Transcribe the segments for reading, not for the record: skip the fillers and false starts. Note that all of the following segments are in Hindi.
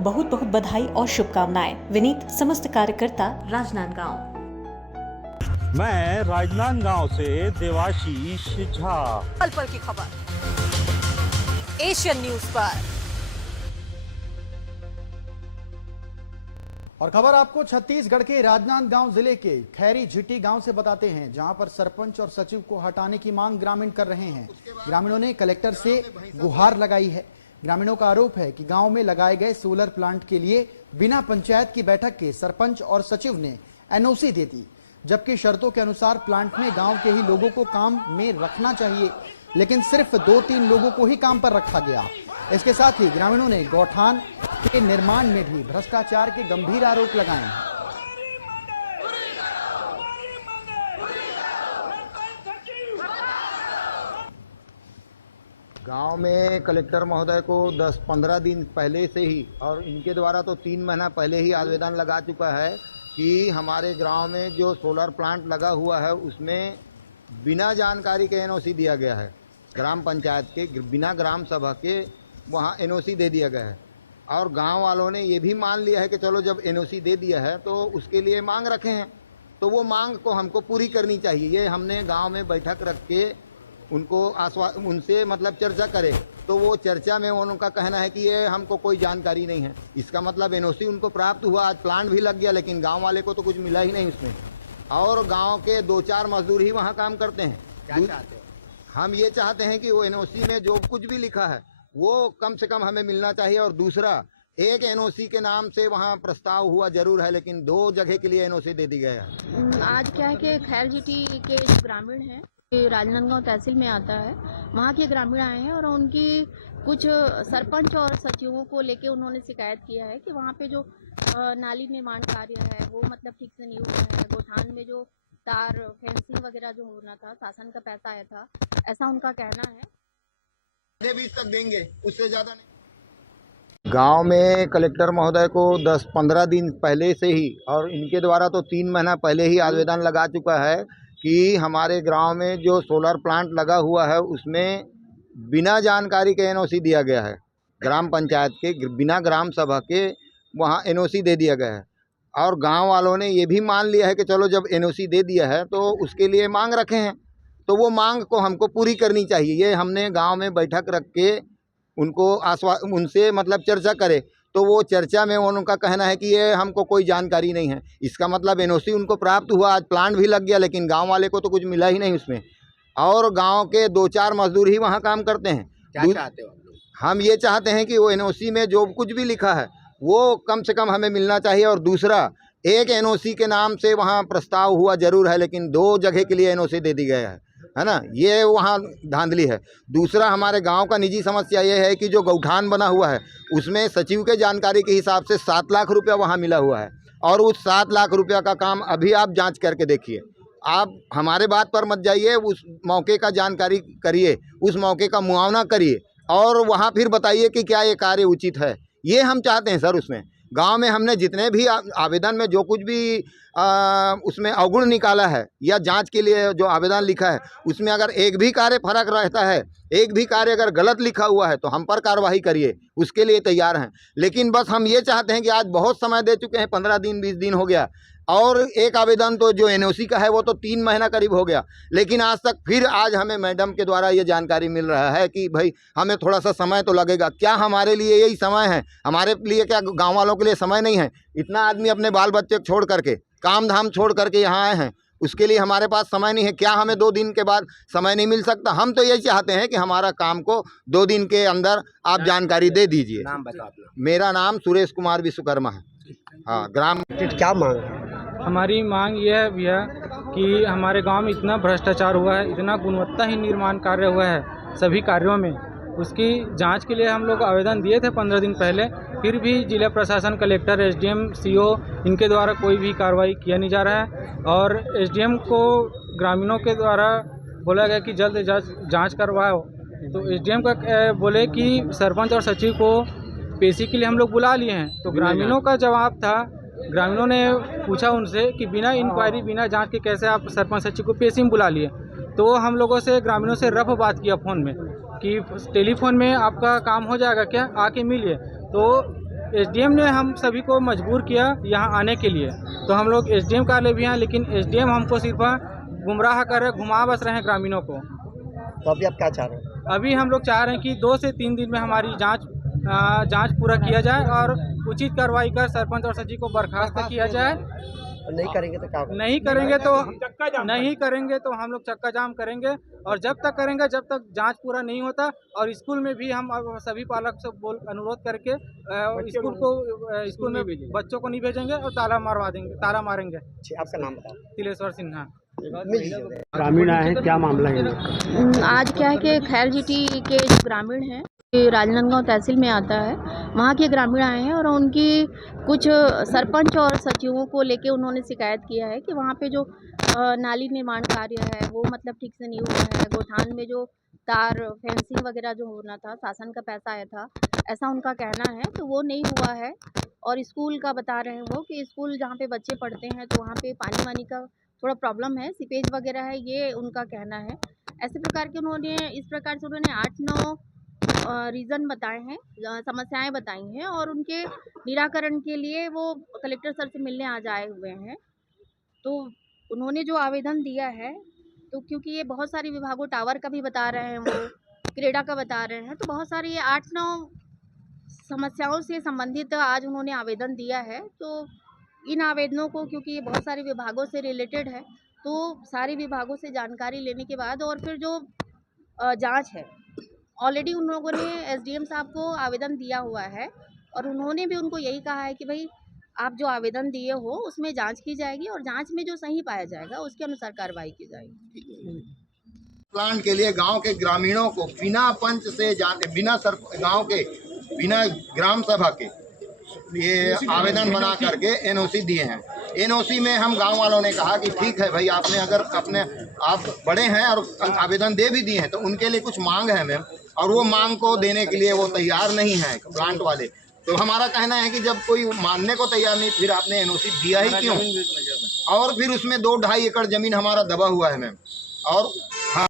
बहुत बहुत बधाई और शुभकामनाएं। विनीत समस्त कार्यकर्ता राजनांदगांव। मैं राजनांदगांव से देवाशीष झा। पल पल की खबर एशियन न्यूज पर। और खबर आपको छत्तीसगढ़ के राजनांदगांव जिले के खैरी झिट्टी गांव से बताते हैं, जहां पर सरपंच और सचिव को हटाने की मांग ग्रामीण कर रहे हैं। ग्रामीणों ने कलेक्टर से गुहार लगाई है। ग्रामीणों का आरोप है कि गांव में लगाए गए सोलर प्लांट के लिए बिना पंचायत की बैठक के सरपंच और सचिव ने एनओसी दे दी, जबकि शर्तों के अनुसार प्लांट में गांव के ही लोगों को काम में रखना चाहिए, लेकिन सिर्फ 2-3 लोगों को ही काम पर रखा गया। इसके साथ ही ग्रामीणों ने गौठान के निर्माण में भी भ्रष्टाचार के गंभीर आरोप लगाए हैं। गांव में कलेक्टर महोदय को 10-15 दिन पहले से ही, और इनके द्वारा तो 3 महीना पहले ही आवेदन लगा चुका है कि हमारे गांव में जो सोलर प्लांट लगा हुआ है उसमें बिना जानकारी के एनओसी दिया गया है। ग्राम पंचायत के बिना ग्राम सभा के वहाँ एनओसी दे दिया गया है, और गांव वालों ने ये भी मान लिया है कि चलो जब एनओसी दे दिया है तो उसके लिए मांग रखे हैं, तो वो मांग को हमको पूरी करनी चाहिए। ये हमने गांव में बैठक रख के उनको उनसे मतलब चर्चा करे, तो वो चर्चा में उनका कहना है कि ये हमको कोई जानकारी नहीं है। इसका मतलब एनओसी उनको प्राप्त हुआ, आज प्लांट भी लग गया, लेकिन गांव वाले को तो कुछ मिला ही नहीं उसमें। और गांव के 2-4 मजदूर ही वहाँ काम करते हैं। क्या चाहते हो? हम ये चाहते हैं कि वो एनओसी में जो कुछ भी लिखा है वो कम से कम हमें मिलना चाहिए। और दूसरा, एक एनओसी के नाम से वहाँ प्रस्ताव हुआ जरूर है, लेकिन 2 जगह के लिए एनओसी दे दी गया है। आज क्या है कि खैरझिट्टी के जो ग्रामीण हैं, राजनांदगांव तहसील में आता है, वहाँ के ग्रामीण आए हैं और उनकी कुछ सरपंच और सचिवों को लेके उन्होंने शिकायत किया है कि वहाँ पे जो नाली निर्माण कार्य है वो मतलब ठीक से नहीं हुआ है। गौठान में जो तार फेंसिंग वगैरह जो होना था, शासन का पैसा आया था, ऐसा उनका कहना है। 20 तक देंगे, उससे ज्यादा नहीं। गांव में कलेक्टर महोदय को 10-15 दिन पहले से ही, और इनके द्वारा तो 3 महीना पहले ही आवेदन लगा चुका है कि हमारे गांव में जो सोलर प्लांट लगा हुआ है उसमें बिना जानकारी के एनओसी दिया गया है। ग्राम पंचायत के बिना ग्राम सभा के वहाँ एनओसी दे दिया गया है, और गांव वालों ने ये भी मान लिया है कि चलो जब एनओसी दे दिया है तो उसके लिए मांग रखे हैं, तो वो मांग को हमको पूरी करनी चाहिए। ये हमने गांव में बैठक रख के उनको उनसे मतलब चर्चा करे, तो वो चर्चा में उनका कहना है कि ये हमको कोई जानकारी नहीं है। इसका मतलब एनओसी उनको प्राप्त हुआ, आज प्लांट भी लग गया, लेकिन गांव वाले को तो कुछ मिला ही नहीं उसमें। और गांव के 2-4 मजदूर ही वहाँ काम करते हैं। क्या चाहते हो? हम ये चाहते हैं कि वो एनओसी में जो कुछ भी लिखा है वो कम से कम हमें मिलना चाहिए। और दूसरा, एक एनओसी के नाम से वहाँ प्रस्ताव हुआ जरूर है, लेकिन 2 जगह के लिए एनओसी दे दी गया है ना। ये वहाँ धांधली है। दूसरा, हमारे गांव का निजी समस्या ये है कि जो गौठान बना हुआ है उसमें सचिव के जानकारी के हिसाब से 7 लाख रुपया वहाँ मिला हुआ है, और उस 7 लाख रुपया का काम अभी आप जांच करके देखिए। आप हमारे बात पर मत जाइए, उस मौके का जानकारी करिए, उस मौके का मुआवना करिए, और वहाँ फिर बताइए कि क्या ये कार्य उचित है। ये हम चाहते हैं सर। उसमें गांव में हमने जितने भी आवेदन में जो कुछ भी उसमें अवगुण निकाला है या जांच के लिए जो आवेदन लिखा है, उसमें अगर एक भी कार्य फर्क रहता है, एक भी कार्य अगर गलत लिखा हुआ है, तो हम पर कार्रवाई करिए, उसके लिए तैयार हैं। लेकिन बस हम ये चाहते हैं कि आज बहुत समय दे चुके हैं, 15 दिन 20 दिन हो गया, और एक आवेदन तो जो एनओसी का है वो तो 3 महीना करीब हो गया, लेकिन आज तक फिर आज हमें मैडम के द्वारा ये जानकारी मिल रहा है कि भाई हमें थोड़ा सा समय तो लगेगा। क्या हमारे लिए यही समय है? हमारे लिए क्या गांव वालों के लिए समय नहीं है? इतना आदमी अपने बाल बच्चे छोड़ करके, काम धाम छोड़ करके यहाँ आए हैं, उसके लिए हमारे पास समय नहीं है। क्या हमें 2 दिन के बाद समय नहीं मिल सकता? हम तो यही चाहते हैं कि हमारा काम को 2 दिन के अंदर आप जानकारी दे दीजिए। नाम बताओ अपना। मेरा नाम सुरेश कुमार विश्वकर्मा है। हाँ, ग्राम क्या मांग है? हमारी मांग यह है भैया कि हमारे गांव में इतना भ्रष्टाचार हुआ है, इतना गुणवत्ताहीन निर्माण कार्य हुआ है सभी कार्यों में, उसकी जांच के लिए हम लोग आवेदन दिए थे 15 दिन पहले, फिर भी जिला प्रशासन, कलेक्टर, एसडीएम, सीओ, इनके द्वारा कोई भी कार्रवाई किया नहीं जा रहा है। और एसडीएम को ग्रामीणों के द्वारा बोला गया कि जल्द जांच करवाओ, तो एसडीएम का बोले कि सरपंच और सचिव को पेशी के लिए हम लोग बुला लिए हैं। तो ग्रामीणों का जवाब था, ग्रामीणों ने पूछा उनसे कि बिना इंक्वायरी, बिना जांच के कैसे आप सरपंच सचिव को पेशी में बुला लिए। तो हम लोगों से, ग्रामीणों से रफ बात किया फ़ोन में कि टेलीफोन में आपका काम हो जाएगा क्या, आके मिलिए। तो एसडीएम ने हम सभी को मजबूर किया यहाँ आने के लिए, तो हम लोग एसडीएम कार्यालय भी हैं, लेकिन एसडीएम हमको सिर्फ गुमराह कर रहे, घुमा बस रहे हैं ग्रामीणों को। तो अभी आप क्या चाह रहे हैं? अभी हम लोग चाह रहे हैं कि 2 से 3 दिन में हमारी जांच पूरा किया जाए और उचित कार्रवाई कर सरपंच और सचिव को बर्खास्त किया जाए। और नहीं करेंगे तो क्या होगा? नहीं करेंगे तो हम लोग चक्का जाम करेंगे, और जब तक करेंगे जब तक जांच पूरा नहीं होता। और स्कूल में भी हम सभी पालक से अनुरोध करके स्कूल में बच्चों को नहीं भेजेंगे और ताला मारेंगे। आपका नाम बताओ। तिलेश्वर सिन्हा। ग्रामीण आए हैं, क्या मामला है? आज क्या है कि खैर जीटी के जो ग्रामीण हैं, ये राजनांदगांव तहसील में आता है, वहाँ के ग्रामीण आए हैं और उनकी कुछ सरपंच और सचिवों को लेके उन्होंने शिकायत किया है कि वहाँ पे जो नाली निर्माण कार्य है वो मतलब ठीक से नहीं हुआ है। गोठान में जो तार फेंसिंग वगैरह जो होना था, शासन का पैसा आया था, ऐसा उनका कहना है, तो वो नहीं हुआ है। और स्कूल का बता रहे हैं वो कि स्कूल जहाँ पे बच्चे पढ़ते हैं तो वहाँ पे पानी वानी का थोड़ा प्रॉब्लम है, सीपेज वगैरह है, ये उनका कहना है। ऐसे प्रकार के इस प्रकार से उन्होंने 8-9 रीज़न बताए हैं, समस्याएं बताई हैं, और उनके निराकरण के लिए वो कलेक्टर सर से मिलने आज आए हुए हैं। तो उन्होंने जो आवेदन दिया है, तो क्योंकि ये बहुत सारी विभागों, टावर का भी बता रहे हैं, वो क्रेडा का बता रहे हैं, तो बहुत सारी ये 8-9 समस्याओं से संबंधित आज उन्होंने आवेदन दिया है। तो इन आवेदनों को, क्योंकि ये बहुत सारे विभागों से रिलेटेड है, तो सारे विभागों से जानकारी लेने के बाद और फिर जो जांच है, ऑलरेडी उन लोगों ने एसडीएम साहब को आवेदन दिया हुआ है और उन्होंने भी उनको यही कहा है कि भाई आप जो आवेदन दिए हो उसमें जांच की जाएगी और जांच में जो सही पाया जाएगा उसके अनुसार कार्रवाई की जाएगी। प्लांट के लिए गांव के ग्रामीणों को बिना पंच से जाने, गांव के बिना ग्राम सभा के ये आवेदन बना करके एनओसी दिए हैं। एनओसी में हम गांव वालों ने कहा कि ठीक है भाई, आपने अगर आप बड़े हैं और आवेदन दे भी दिए हैं तो उनके लिए कुछ मांग है मैम, और वो मांग को देने के लिए वो तैयार नहीं है प्लांट वाले। तो हमारा कहना है कि जब कोई मानने को तैयार नहीं, फिर आपने एनओसी दिया ही क्यों? और फिर उसमें 2-2.5 एकड़ जमीन हमारा दबा हुआ है मैम। और हाँ,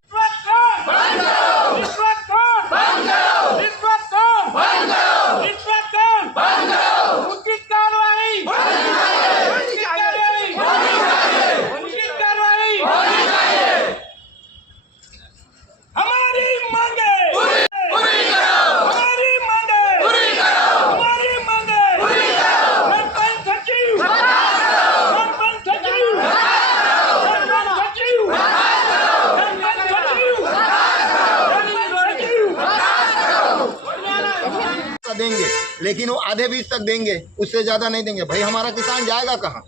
देंगे, लेकिन वो आधे बीज तक देंगे, उससे ज़्यादा नहीं देंगे। भाई हमारा किसान जाएगा कहाँ?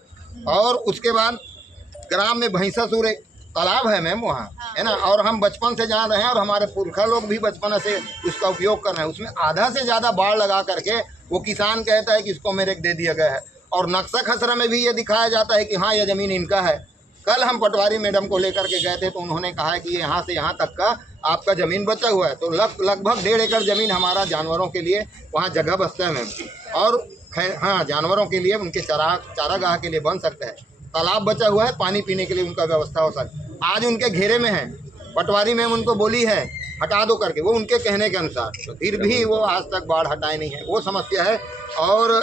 और उसके बाद ग्राम में भैंसा-सूर तालाब है मैम वहाँ, है ना, और हम बचपन से जान रहे हैं और हमारे पुरखा लोग भी बचपन से उसका उपयोग कर रहे हैं। उसमें आधा से ज़्यादा बाढ़ लगा करके वो किसान कहता है कि इसको मेरे दे दिया गया है, और नक्शा खसरा में भी ये दिखाया जाता है कि हाँ यह ज़मीन इनका है। कल हम पटवारी मैडम को लेकर के गए थे तो उन्होंने कहा है कि यहाँ से यहाँ तक का आपका ज़मीन बचा हुआ है। तो लगभग 1.5 एकड़ ज़मीन हमारा जानवरों के लिए वहाँ जगह बचता है मैम, और हाँ जानवरों के लिए उनके चारागाह के लिए बन सकता है। तालाब बचा हुआ है, पानी पीने के लिए उनका व्यवस्था हो सकता। आज उनके घेरे में है, पटवारी मैम उनको बोली है हटा दो करके, वो उनके कहने के अनुसार, तो फिर भी वो आज तक बाढ़ हटाए नहीं है। वो समस्या है। और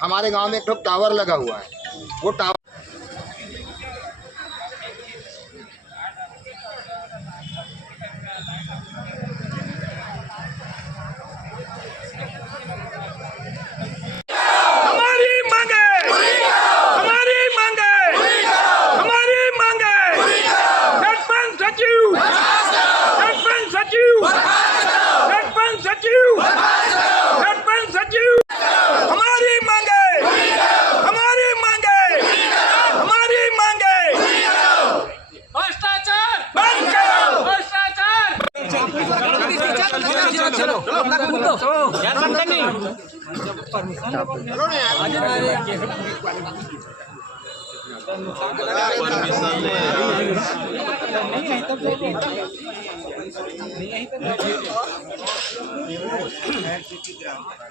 हमारे गाँव में एक टावर लगा हुआ है, वो टावर